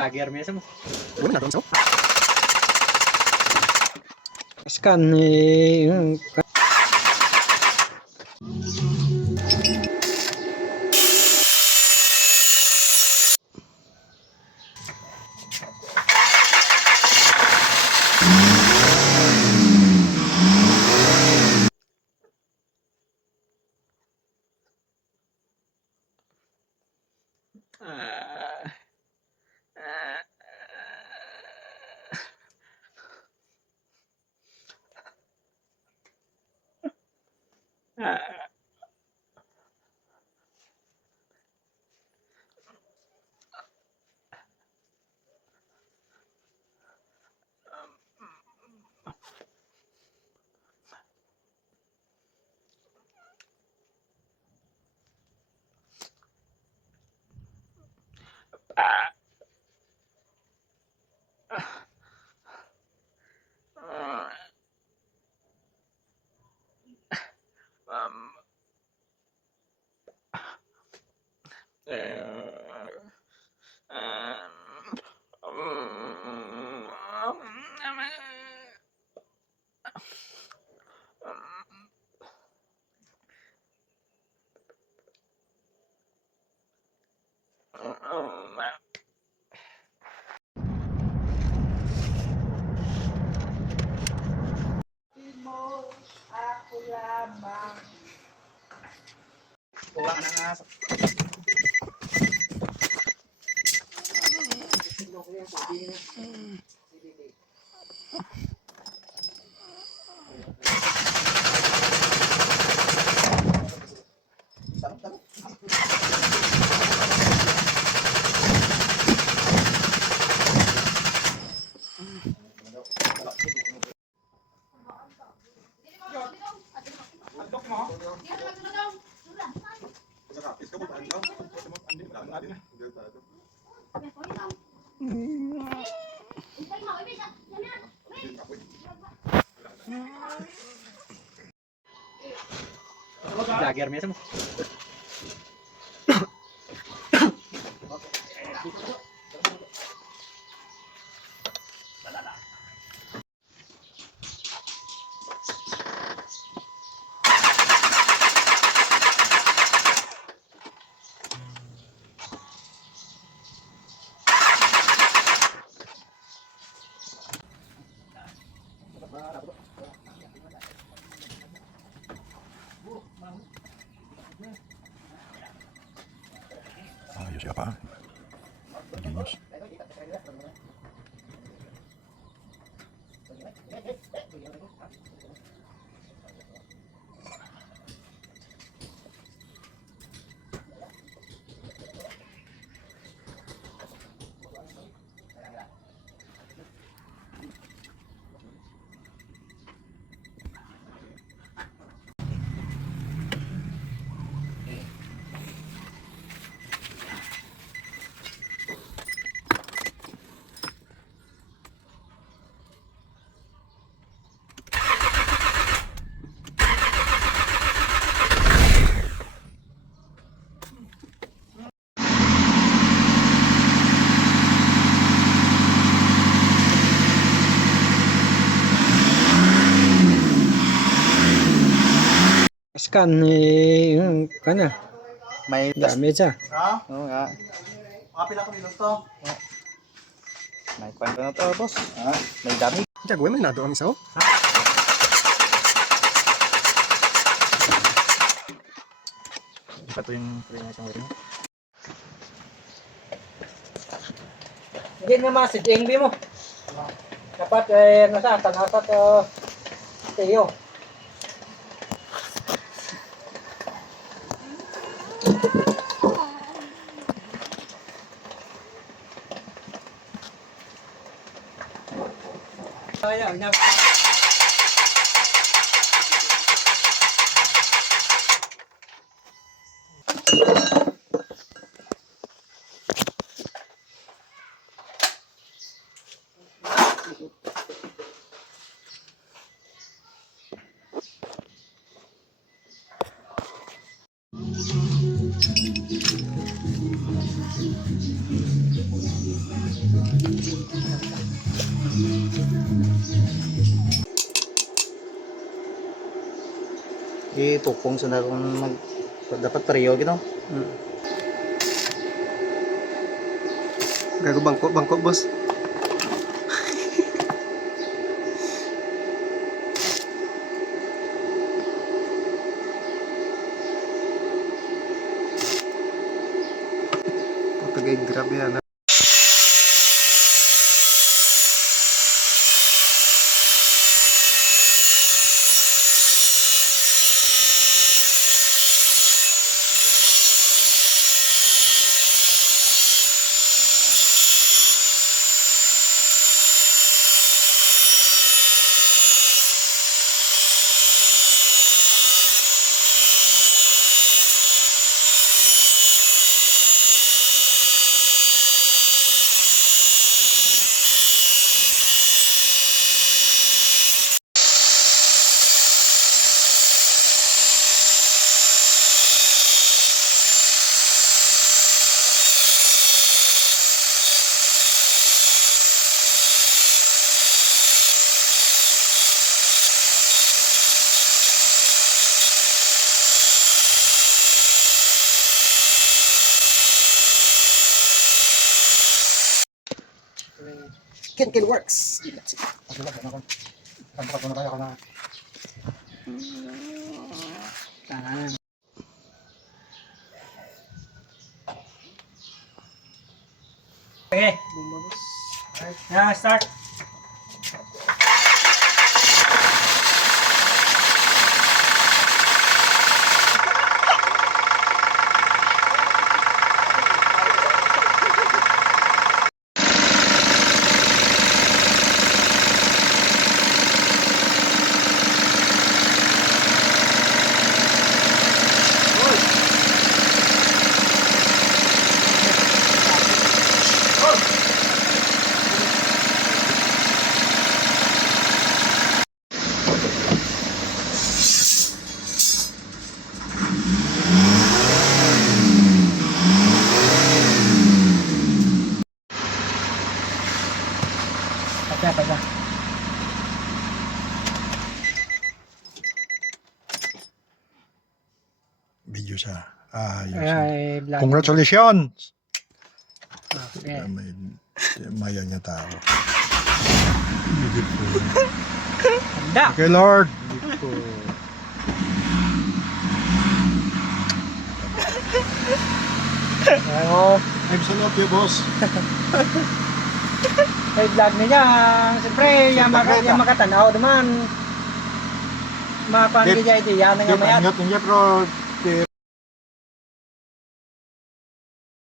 Vlogger minsan mo. Bueno, na doon so. Scan yung Ako lamang. Kuha ka na nga. vlogger minsan mo. Ayos siya pa. Ayos. Scan yung kana. May Dami siya. Ha? Oo nga. Kapila ko minus to. May kwento na to, boss. Ha? May dami. Diyan, gawin mo na doon isa, oh. Ito yung pre-nation wedding. Hindi naman si JNB mo. Dapat nasa Teo. Ayan, Ipupong sa na kung dapat pareho gino. Gago bangko boss. Pagkagay grabe yan. Ken works. Okay. Yeah, start. Pagka. Video siya. Ayos. Ay, vlog. Congratulations! Okay. Maya niya tao. Handa. Okay, Lord. Ano, I'm so love you, boss. ay vlog niya. Siyempre, yung makatanaw naman. Mapanggit niya ito. Yan na nga mayat. Ingat niya, bro.